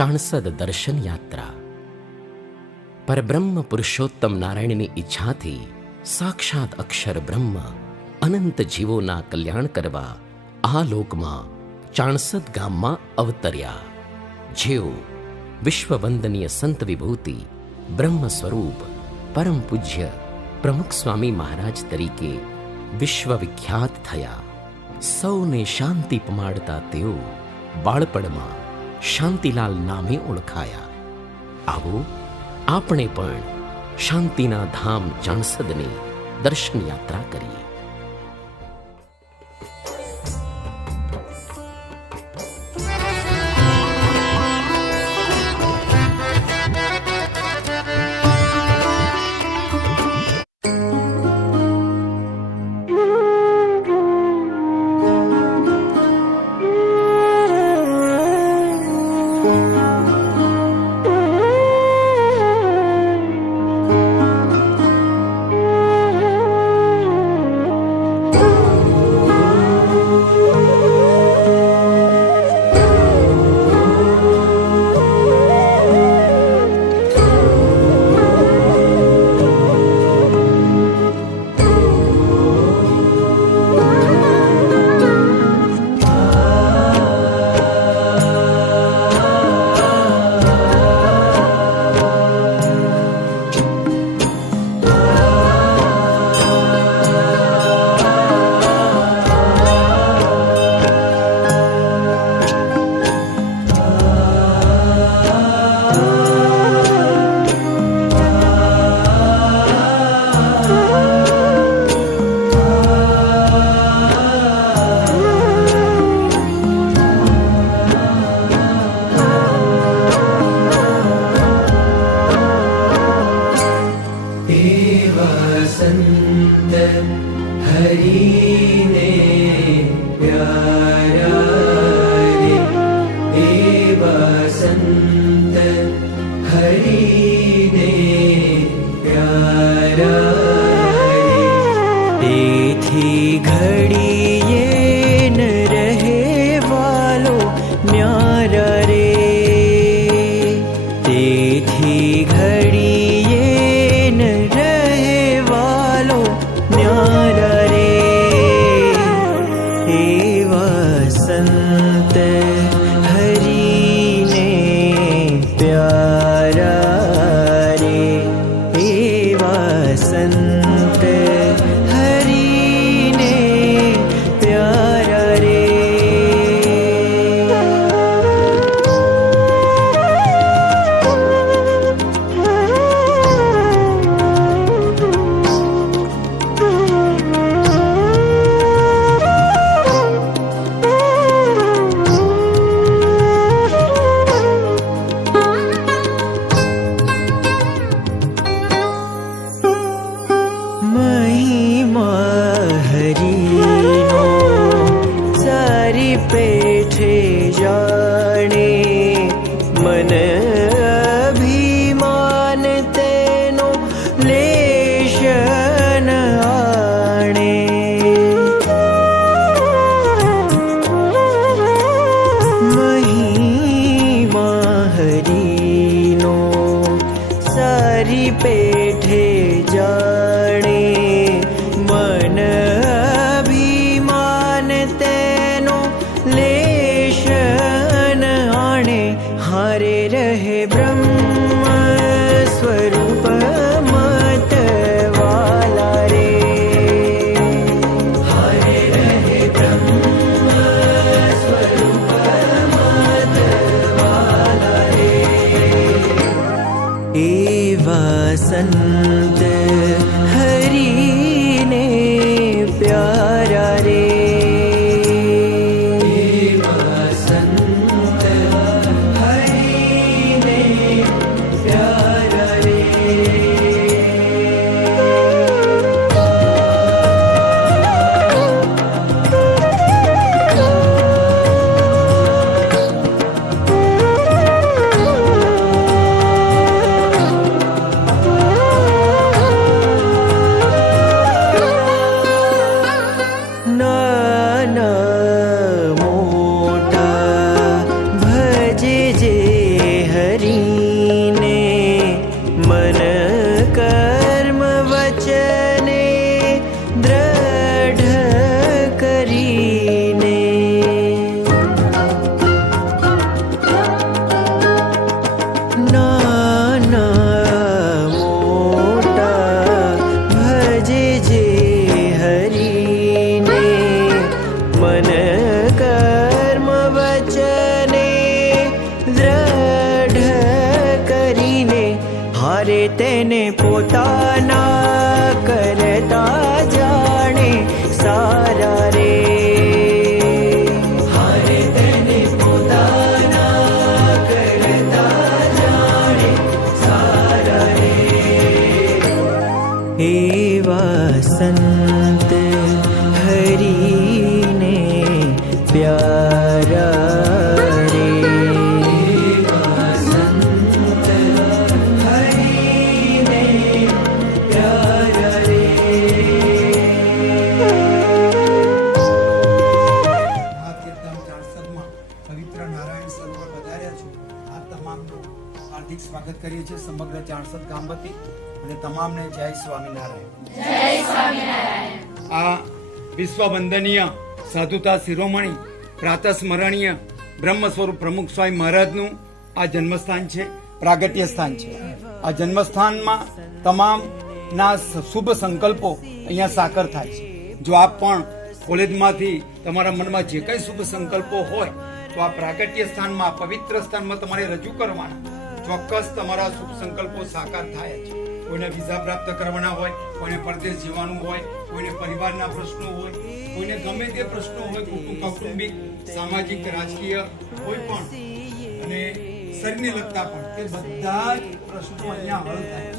ચાણસદ દર્શન યાત્રા. પરબ્રહ્મ પુરુષોત્તમ નારાયણની ઈચ્છાથી સાક્ષાત અક્ષર બ્રહ્મ અનંત જીવોના કલ્યાણ કરવા આ લોકમાં ચાણસદ ગામમાં અવતર્યા. જેઓ વિશ્વવંદનીય સંત વિભૂતિ બ્રહ્મ સ્વરૂપ પરમ પૂજ્ય પ્રમુખ સ્વામી મહારાજ તરીકે વિશ્વવિખ્યાત થયા. સૌને શાંતિ પમાડતા તેઓ બાળપણમાં શાંતિલાલ નામે ઓળખાયા. આવો આપણે પણ શાંતિના ધામ જણસદની દર્શન યાત્રા કરીએ. તેને પોતાના કરતા જાણે સારા રે. એવા સંત હરીને પ્યાર સમગ્ર ચાણસદ અને તમામને જય સ્વામિનારાયણ. આ વિશ્વ વંદનીય સાધુતા શિરોમણી પ્રાતઃ સ્મરણીય બ્રહ્મ સ્વરૂપ પ્રમુખ સ્વામી મહારાજનું આ જન્મસ્થાન છે, પ્રાગટ્ય સ્થાન છે. આ જન્મસ્થાનમાં તમામ ના શુભ સંકલ્પો અહીંયા સાકર થાય છે. જો આપ પણ કોલેજમાંથી તમારા મનમાં જે કઈ શુભ સંકલ્પો હોય, તો આ પ્રાગટ્ય સ્થાનમાં, પવિત્ર સ્થાનમાં તમારે રજૂ કરવાના. ચોક્કસ તમારા શુભ સંકલ્પો સાકાર થાય છે. કોઈને વિઝા પ્રાપ્ત કરવાના હોય, કોઈને પરદેશ જવાનું હોય, કોઈને પરિવારના પ્રશ્નો હોય, કોઈને ગમે તે પ્રશ્નો હોય, કુટુંબ, કૌટુંબિક, સામાજિક, રાજકીય કોઈ પણ, અને શરીરને લગતા પણ, તે બધા જ પ્રશ્નો અહીંયા હલ થાય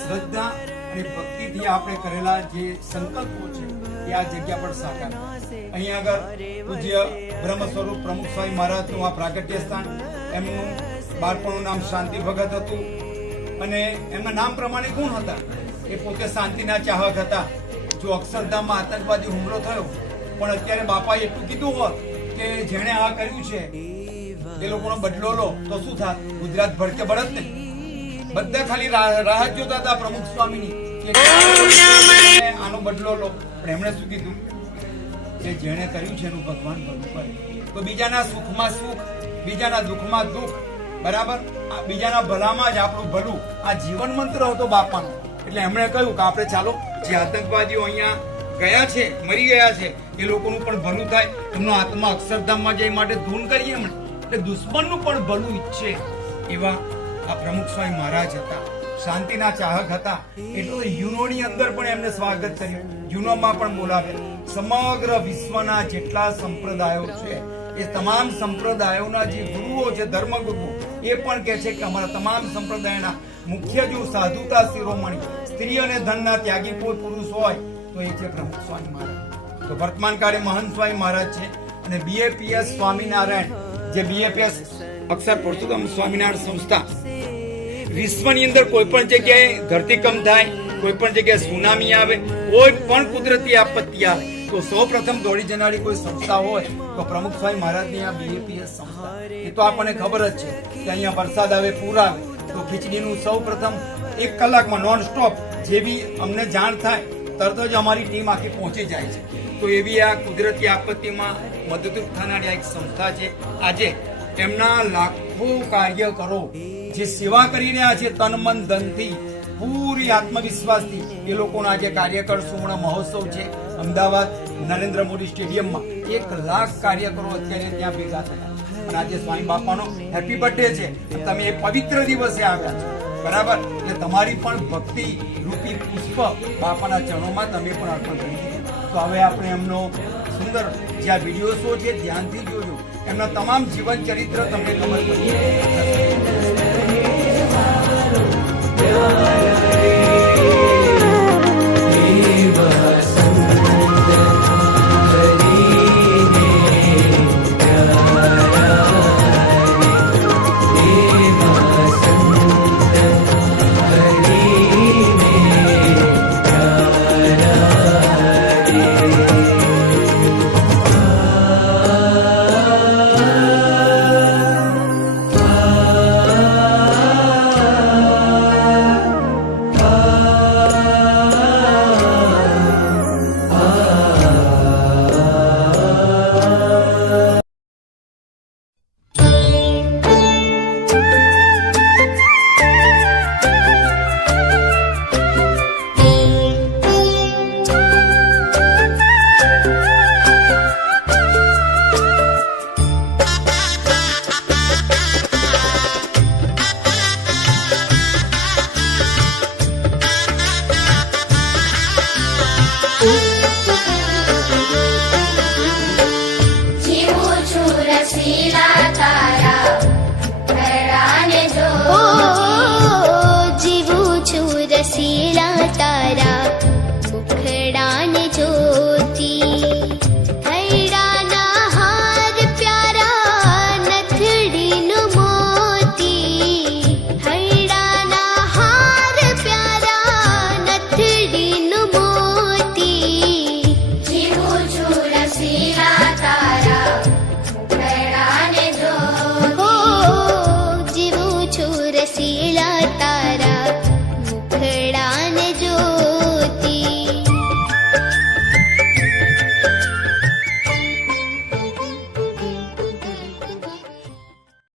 શ્રદ્ધા અને ભક્તિથી આપણે કરેલા જે સંકલ્પો છે, એ આ જગ્યા પર સાકાર અહીંયા આગળ પૂજ્ય બ્રહ્મ સ્વરૂપ પ્રમુખ સ્વામી મહારાજનું આ પ્રાગટ્ય સ્થાન, એમનું બાળપણનું નામ શાંતિ ભગત હતું. અને એમના નામ પ્રમાણે ગુણ હતા. એ પોતે શાંતિના ચાહક હતા. જો અક્ષરધામમાં આતંકવાદી હુમલો થયો, પણ અત્યારે બાપાએ એટલું કીધું હોત કે જેણે આ કર્યું છે, એ લોકોનો બદલો લો, તો શું થાત? ગુજરાત ભડકે બળત ને બધા ખાલી રાહ રાહ જોતા હતા પ્રમુખ સ્વામીની આનો બદલો લો. પણ એમણે શું કીધું? કે જેણે કર્યું છે એનું ભગવાન ભરવું પડે તો બીજાના સુખમાં સુખ, બીજાના દુઃખમાં દુઃખ બરાબર? બીજાના ભલામાં જ આપણું ભલું. આ જીવન મંત્ર હતો બાપાનો. એટલે એમણે કહ્યું કે આપણે ચાલો, જે આતંકવાદીઓ અહીંયા ગયા છે, મરી ગયા છે, એ લોકોનું પણ ભલું થાય. એમનો આત્મા અક્ષરધામમાં જાય માટે ધૂન કરીએ એમણે એટલે દુશ્મનનું પણ ભલું ઈચ્છે એવા આ પ્રમુખ સ્વામી મહારાજ હતા. શાંતિના ચાહક હતા. એટલું યુનોની અંદર પણ એમને સ્વાગત કર્યું. યુનોમાં પણ બોલાવ્યા. સમગ્ર વિશ્વના જેટલા સંપ્રદાયો છે, એ તમામ સંપ્રદાયોના જે ગુરુઓ છે ધર્મગુરુઓ એ પણ કહે છે કે અમારા તમામ સંપ્રદાયના મુખ્ય જો સાધુતા શિરોમણી સ્ત્રી અને ધનના ત્યાગી કોઈ પુરુષ હોય તો એ છે પ્રમુખ સ્વામી મહારાજ. તો વર્તમાન કાળે મહંત સ્વામી મહારાજ છે અને બીએપીએસ સ્વામિનારાયણ, જે બીએપીએસ અક્ષર પરશુરામ સ્વામિનારાયણ સંસ્થા. વિશ્વની અંદર કોઈ પણ જગ્યાએ ધરતીકંપ થાય, કોઈ પણ જગ્યાએ સુનામી આવે, કોઈ પણ કુદરતી આપત્તિ આવે તો સૌ પ્રથમ દોડી જનારી કોઈ સંસ્થા હોય તો પ્રમુખ સ્વામી મહારાજની આ બીએપીએસ સંસ્થા. એ તો આપણને ખબર જ છે કે અહીંયા વરસાદ આવે, પૂર આવે, તો ખીચડીનું સૌ પ્રથમ એક કલાકમાં નોન સ્ટોપ જેવી અમને જાણ થાય, તરત જ અમારી ટીમ આખી પહોંચી જાય છે. તો એવી આ કુદરતી આપત્તિમાં મદદરૂપ થનારી આ એક સંસ્થા છે. આજે એમના લાખો કાર્યકરો જે સેવા કરી રહ્યા છે તન મન ધનથી, પૂરી આત્મવિશ્વાસથી, એ લોકોના જે કાર્યકર સુવર્ણ મહોત્સવ છે. અમદાવાદ નરેન્દ્ર મોદી સ્ટેડિયમમાં એક લાખ કાર્યકરો અત્યારે ત્યાં ભેગા થયા આજે સ્વામી બાપાનો હેપી બર્થડે છે. તમે એ પવિત્ર દિવસે આવ્યા છો. બરાબર? એટલે તમારી પણ ભક્તિ, રૂપી પુષ્પ બાપાના ચરણોમાં તમે પણ અર્પણ કરી તો હવે આપણે એમનો સુંદર જે આ વીડિયો શો છે, ધ્યાનથી જોજો. એમના તમામ જીવન ચરિત્ર તમને ખબર પડી